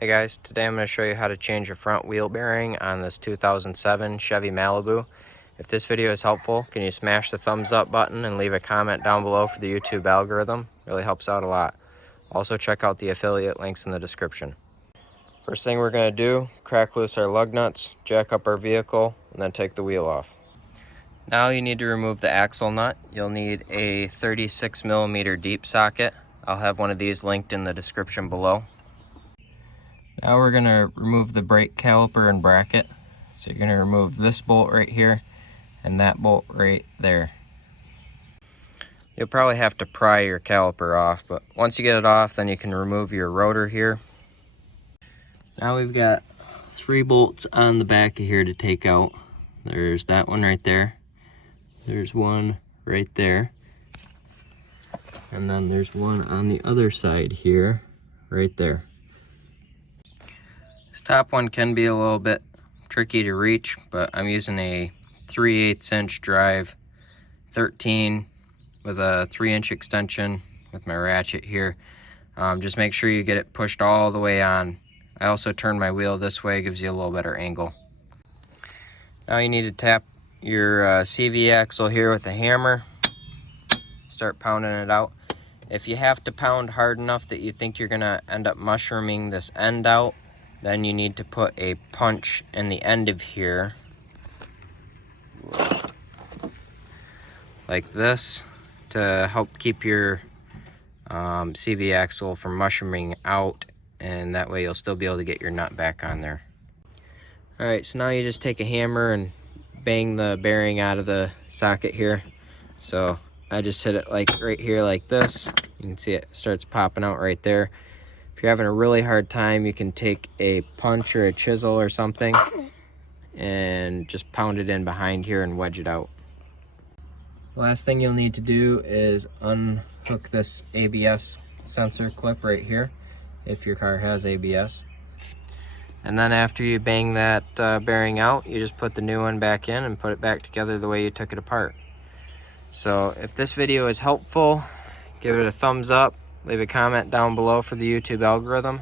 Hey guys, today I'm going to show you how to change a front wheel bearing on this 2007 Chevy Malibu. If this video is helpful, can you smash the thumbs up button and leave a comment down below for the YouTube algorithm? Really helps out a lot. Also check out the affiliate links in the description. First thing we're going to do, crack loose our lug nuts, jack up our vehicle, and then take the wheel off. Now you need to remove the axle nut. You'll need a 36mm deep socket. I'll have one of these linked in the description below. Now we're going to remove the brake caliper and bracket. So you're going to remove this bolt right here and that bolt right there. You'll probably have to pry your caliper off, but once you get it off, then you can remove your rotor here. Now we've got 3 bolts on the back of here to take out. There's that one right there. There's one right there. And then there's one on the other side here, right there. This top one can be a little bit tricky to reach, but I'm using a 3/8 inch drive 13 with a 3-inch extension with my ratchet here. Just make sure you get it pushed all the way on. I also turn my wheel this way, gives you a little better angle. Now you need to tap your CV axle here with a hammer. Start pounding it out. If you have to pound hard enough that you think you're gonna end up mushrooming this end out, then you need to put a punch in the end of here, like this, to help keep your CV axle from mushrooming out, and that way you'll still be able to get your nut back on there. Alright, so now you just take a hammer and bang the bearing out of the socket here. So I just hit it like right here like this. You can see it starts popping out right there. If you're having a really hard time, you can take a punch or a chisel or something and just pound it in behind here and wedge it out. The last thing you'll need to do is unhook this ABS sensor clip right here, if your car has ABS. And then after you bang that bearing out, you just put the new one back in and put it back together the way you took it apart. So if this video is helpful, give it a thumbs up. Leave a comment down below for the YouTube algorithm.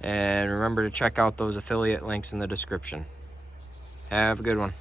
And remember to check out those affiliate links in the description. Have a good one.